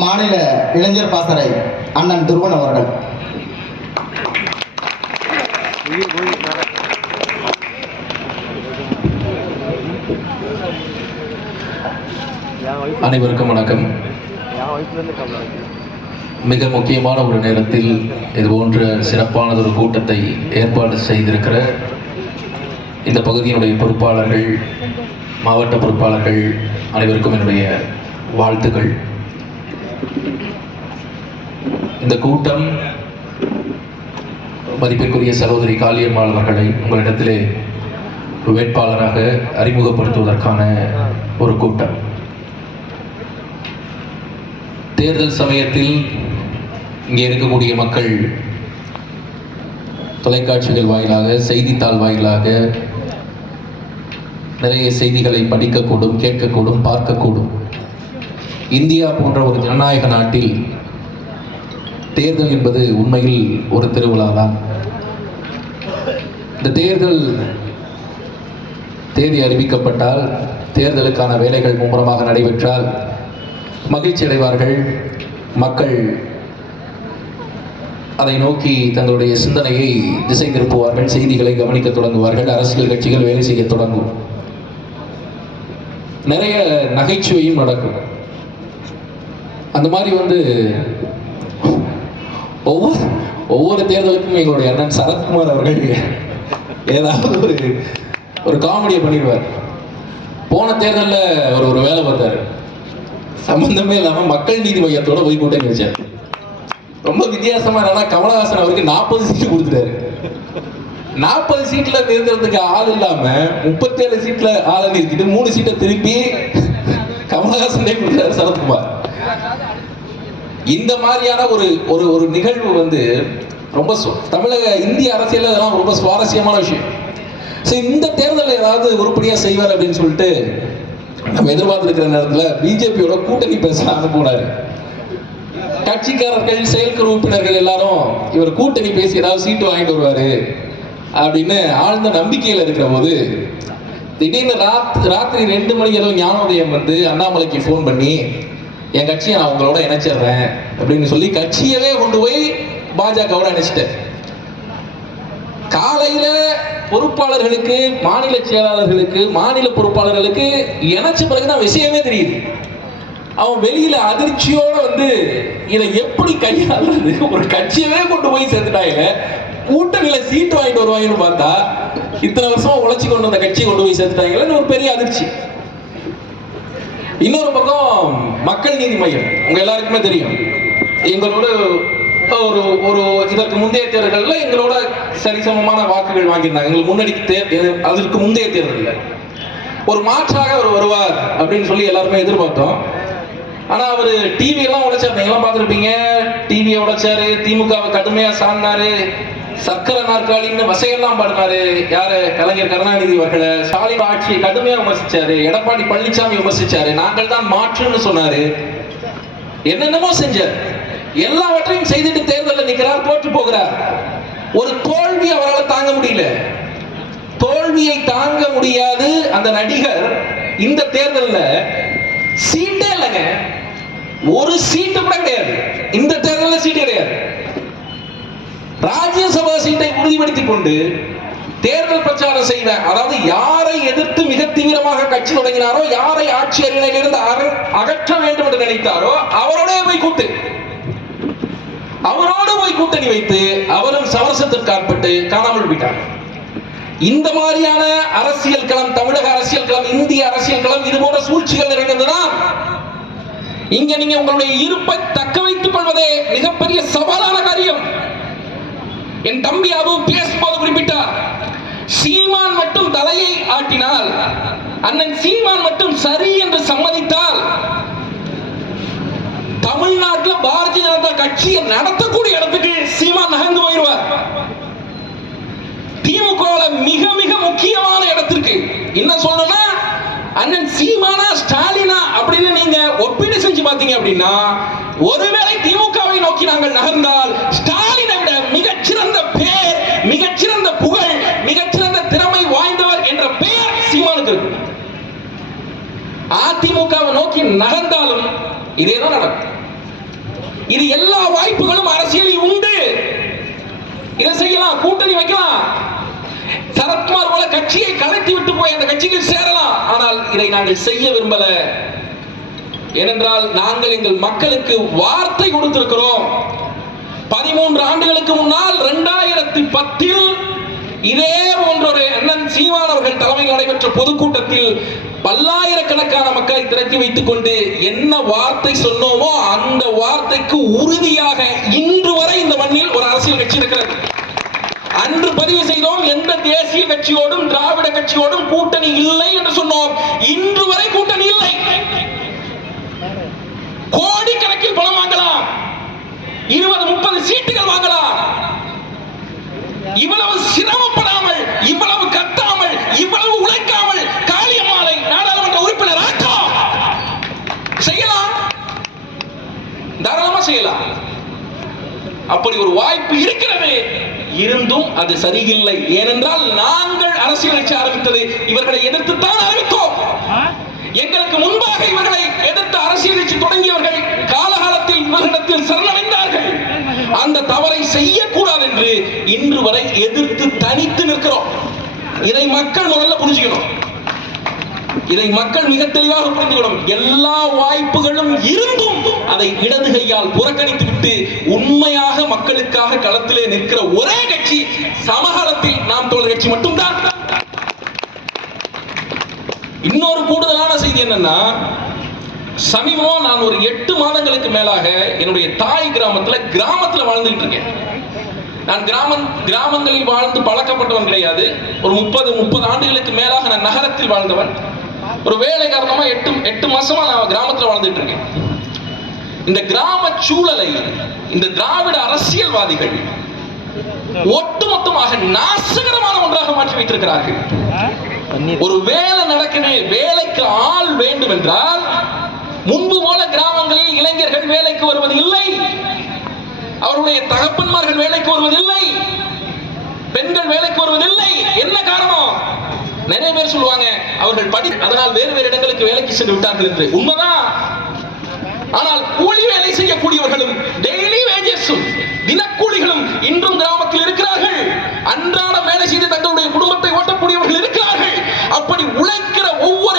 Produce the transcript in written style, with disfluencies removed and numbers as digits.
மாநில இளைஞர் பாசறை அண்ணன் துருவன் அவர்கள். அனைவருக்கும் வணக்கம். மிக முக்கியமான ஒரு நேரத்தில் இது போன்ற சிறப்பானதொரு கூட்டத்தை ஏற்பாடு செய்திருக்கிற இந்த பகுதியினுடைய பொறுப்பாளர்கள், மாவட்ட பொறுப்பாளர்கள் அனைவருக்கும் என்னுடைய வாழ்த்துக்கள். இந்த கூட்டம் மதிப்பிற்குரிய சகோதரி காளியம்மாள் அவர்களை உங்களிடத்திலே வேட்பாளராக அறிமுகப்படுத்துவதற்கான ஒரு கூட்டம். தேர்தல் சமயத்தில் இங்கே இருக்கக்கூடிய மக்கள் தொலைக்காட்சிகள் வாயிலாக, செய்தித்தாள் வாயிலாக நிறைய செய்திகளை படிக்கக்கூடும், கேட்கக்கூடும், பார்க்கக்கூடும். இந்தியா போன்ற ஒரு ஜனநாயக நாட்டில் தேர்தல் என்பது உண்மையில் ஒரு திருவிழா தான். இந்த தேர்தல் தேதி அறிவிக்கப்பட்டால், தேர்தலுக்கான வேலைகள் மும்முரமாக நடைபெற்றால் மகிழ்ச்சி அடைவார்கள். மக்கள் அதை நோக்கி தங்களுடைய சிந்தனையை திசை திருப்புவார்கள், செய்திகளை கவனிக்க தொடங்குவார்கள், அரசியல் கட்சிகள் வேலை செய்ய தொடங்கும். நிறைய நகைச்சுவையும் நடக்கும். அந்த மாதிரி ஒவ்வொரு தேர்தலுக்கும் எங்களுடைய அண்ணன் சரத்குமார் அவர்கள் ஏதாவது ஒரு காமெடியை பண்ணிடுவார். போன தேர்தலில் ஒரு வேலை பார்த்தாரு, சம்பந்தமே இல்லாமல் மக்கள் நீதி மையத்தோட போய் கூட்டணி வச்சார். ரொம்ப வித்தியாசமா என்னன்னா, கமலஹாசன் அவருக்கு 40 சீட்டு கொடுத்துட்டாரு. 40 சீட்ல நிறுத்துறதுக்கு ஆள் இல்லாம 37 சீட்ல ஆளை நிறுத்திட்டு 3 சீட்டை திருப்பி கமலஹாசனே கொடுத்தாரு சரத்குமார். இந்த மாதிரியான ஒரு நிகழ்வு ரொம்ப தமிழக இந்திய அரசியல் அதெல்லாம் ரொம்ப சுவாரஸ்யமான விஷயம். இந்த தேர்தலில் ஏதாவது உருப்படியா செய்வார் அப்படின்னு சொல்லிட்டு நம்ம எதிர்பார்த்திருக்கிற நேரத்தில் பிஜேபியோட கூட்டணி பேச அனுப்புனாரு. கட்சிக்காரர்கள், செயற்குழு உறுப்பினர்கள் எல்லாரும் இவர் கூட்டணி பேசி ஏதாவது சீட்டு வாங்கிட்டு வருவாரு அப்படின்னு ஆழ்ந்த நம்பிக்கையில் இருக்கிற போது திடீர்னு ராத்திரி 2 மணிக்கு ஏதோ ஞானோதயம் அண்ணாமலைக்கு ஃபோன் பண்ணி, என் கட்சியை நான் உங்களோட இணைச்சிடுறேன் அப்படின்னு சொல்லி கட்சியவே கொண்டு போய் பாஜகவோட இணைச்சிட்டேன். காலையில பொறுப்பாளர்களுக்கு, மாநில செயலாளர்களுக்கு, மாநில பொறுப்பாளர்களுக்கு இணைச்ச பிறகுதான் விஷயமே தெரியுது. அவன் வெளியில அதிர்ச்சியோட இதை எப்படி கையாளுறது, ஒரு கட்சியவே கொண்டு போய் சேர்த்துட்டாங்க, கூட்டணியில சீட்டு வாங்கிட்டு வருவாங்கன்னு பார்த்தா இத்தனை வருஷமா உழைச்சி கொண்டு வந்த கட்சியை கொண்டு போய் சேர்த்துட்டாங்கன்னு ஒரு பெரிய அதிர்ச்சி. இன்னொரு பக்கம் மக்கள் நீதி மையம் உங்க எல்லாருக்குமே தெரியும். எங்களோட ஒரு இதற்கு முந்தைய தேர்தல்ல எங்களோட சரிசமமான வாக்குகள் வாங்கியிருந்தாங்க. எங்களுக்கு முன்னாடி அதற்கு முந்தைய தேர்தலில் ஒரு மாற்றாக அவர் வருவார் அப்படின்னு சொல்லி எல்லாருமே எதிர்பார்த்தோம். ஆனா அவரு டிவி எல்லாம் உடைச்சாரு, நீங்களாம் பார்த்துருப்பீங்க. டிவியை உடைச்சாரு, திமுகவை கடுமையா சாடினாரு, சக்கர நாற்காலின்னு வசையெல்லாம் பாடினாரு. யாரு? கலைஞர் கருணாநிதி அவர்களை, ஸ்டாலின் ஆட்சியை கடுமையா விமர்சிச்சாரு, எடப்பாடி பழனிசாமி விமர்சிச்சாரு, நாங்கள் தான் மாற்றுன்னு சொன்னாரு, என்னென்னமோ செஞ்சார். எல்லாவற்றையும் செய்துட்டு தேர்தலில் நிற்கிறார், தோற்று போகிறார். ஒரு தோல்வி அவரால் தாங்க முடியல. தோல்வியை தாங்க முடியாது அந்த நடிகர் இந்த தேர்தலில் சீட்டே இல்லைங்க, ஒரு சீட்டு கூட கிடையாது. இந்த தேர்தலில் சீட்டு கிடையாது. ராஜ்யசபா சீட்டை உறுதிப்படுத்திக் கொண்டு தேர்தல் பிரச்சாரம் செய்வேன், அதாவது யாரை எதிர்த்து மிக தீவிரமாக கட்சி தொடங்கினாரோ, யாரை ஆட்சி அரியணையிலிருந்து அகற்ற வேண்டும் என்று நினைத்தாரோ அவரோடு போய் கூட்டணி வைத்து அவரும் சமரசத்திற்கு ஆட்பட்டு காணாமல் போயிட்டார். இந்த மாதிரியான அரசியல் களம், தமிழக அரசியல் களம், இந்திய அரசியல் களம் இது போன்ற சூழ்ச்சிகள் நிறைந்ததுதான். இங்க நீங்க உங்களுடைய இருப்பை தக்க வைத்துக் கொள்வதே மிகப்பெரிய சவாலான காரியம். என் தம்பி அபு பேசும்போது குறிப்பிட்டார், சீமான் மட்டும் தலையை ஆட்டினால், அண்ணன் சீமான் மட்டும் சரி என்று சம்மதித்தால் தமிழ்நாட்டில் பாரதிய ஜனதா கட்சியை நடத்தக்கூடிய இடத்துக்கு சீமான் நகர்ந்து போயிடுவார். திமுக மிக மிக முக்கியமான இடத்திற்கு என்ன சொல்லணும்னா, அண்ணன் சீமானா ஸ்டாலினா அப்படின்னு நீங்க ஒப்பீடு செஞ்சு பார்த்தீங்க அப்படின்னா, ஒருவேளை திமுகவை நோக்கி நாங்கள் நகர்ந்தால் ஸ்டாலினை விட மிகச்சிறந்த பேர், மிகச்சிறந்த புகழ், மிகச்சிறந்த திறமை வாய்ந்தவர் என்ற பெயர் சீமானுக்கு இருக்கு. அதிமுகவை நோக்கி நகர்ந்தாலும் இதேதான் நடக்கும். இது எல்லா வாய்ப்புகளும் அரசியலில் உண்டு. இதை செய்யலாம், கூட்டணி வைக்கலாம், சரத்குமார் போல கட்சியை கலைத்து விட்டு போய் அந்த கட்சியில் சேரலாம். ஆனால் இதை நாங்கள் செய்ய விரும்பல. ஏனென்றால் நாங்கள் எங்கள் மக்களுக்கு வார்த்தை கொடுத்திருக்கிறோம். 13 ஆண்டுகளுக்கு முன்னால் 2010 இதே போன்றொரு அண்ணன் சீமான் அவர்கள் தலைமையில் நடைபெற்ற பொதுக்கூட்டத்தில் பல்லாயிரக்கணக்கான மக்களை திரட்டி வைத்துக் கொண்டு என்ன வார்த்தை சொன்னோமோ அந்த வார்த்தைக்கு உறுதியாக இன்று வரை இந்த மண்ணில் ஒரு அரசியல் கட்சி இருக்கிறது. அன்று பதிவு செய்தோம், எந்த தேசிய கட்சியோடும் திராவிட கட்சியோடும் கூட்டணி இல்லை என்று சொன்னோம். இன்று வரை கூட்டணி இல்லை. கோடிக்கணக்கில் பணம் வாங்கலாம், 20-30 சீட்டுகள் வாங்கலாம். இவ்வளவு சிரமப்படாமல், இவ்வளவு கத்தாமல், இவ்வளவு உழைக்காமல் காளியம்மாளை நாடாளுமன்ற உறுப்பினர் ஆக்கலாம். செய்யலாம், தாராளமா செய்யலாம். அப்படி ஒரு வாய்ப்பு இருக்கிறது. இருந்தும் அது சரியில்லை. ஏனென்றால் நாங்கள் அரசியல் கட்சி ஆரம்பித்தது இவர்களை எதிர்த்துத்தான் ஆரம்பித்தோம். எங்களுக்கு முன்பாக இவர்களை எதிர்த்து அரசியல் கட்சி தொடங்கியவர்கள் காலகாலத்தில் இவர்களிடத்தில் சரணடைந்தார்கள். அந்த தவறை செய்யக்கூடாது என்று இன்று வரை எதிர்த்து தனித்து நிற்கிறோம். இதை மக்கள் முதல்ல புரிஞ்சுக்கணும். இதை மக்கள் மிக தெளிவாக புரிந்துவிடும். எல்லா வாய்ப்புகளும் இருந்தும் அதை இடது கையால் புறக்கணித்து விட்டு உண்மையாக மக்களுக்காக களத்திலே நிற்கிற ஒரே கட்சி சமகாலத்தில் நாம் தோழர் கட்சி மட்டும்தான். இன்னொரு கூடுதலான செய்தி என்னன்னா, சமீபம் நான் ஒரு 8 மாதங்களுக்கு மேலாக என்னுடைய தாய் கிராமத்துல வாழ்ந்துட்டு இருக்கேன். நான் கிராமங்களில் வாழ்ந்து பழக்கப்பட்டவன் கிடையாது. ஒரு 30 ஆண்டுகளுக்கு மேலாக நான் நகரத்தில் வாழ்ந்தவன். ஒரு வேலை காரணமா 8 மாசமா நான் கிராமத்தில் வாழ்ந்துட்டு இருக்கேன். இந்த கிராம சூழலை இந்த திராவிட அரசியல்வாதிகள் ஒட்டுமொத்தமாக நாசகரமான ஒன்றாக மாற்றி வைத்திருக்கிறார்கள். ஒரு வேலை நடக்குது, வேலைக்கு ஆள் வேண்டும் என்றால் முன்பு போல கிராமங்களில் இளைஞர்கள் வேலைக்கு வருவது இல்லை, அவருடைய தகப்பன்மார்கள் வேலைக்கு வருவதில்லை, பெண்கள் வேலைக்கு வருவதில்லை. என்ன காரணம்? நிறைய பேர் சொல்லுவாங்க அவர்கள் அதனால் வேறு இடங்களுக்கு வேலைக்கு சென்று விட்டார்கள் என்று. உண்மைதான். ஆனால் கூலி வேலை செய்யக்கூடியவர்களும் டெய்லி வேஜஸும் தினக்கூலிகளும் இன்றும் கிராமத்தில் இருக்கிறார்கள். அன்றாட வேலை செய்து தங்களுடைய குடும்பத்தை ஓட்டக்கூடியவர்கள் இருக்கிறார்கள். அப்படி உழைக்கிற ஒவ்வொரு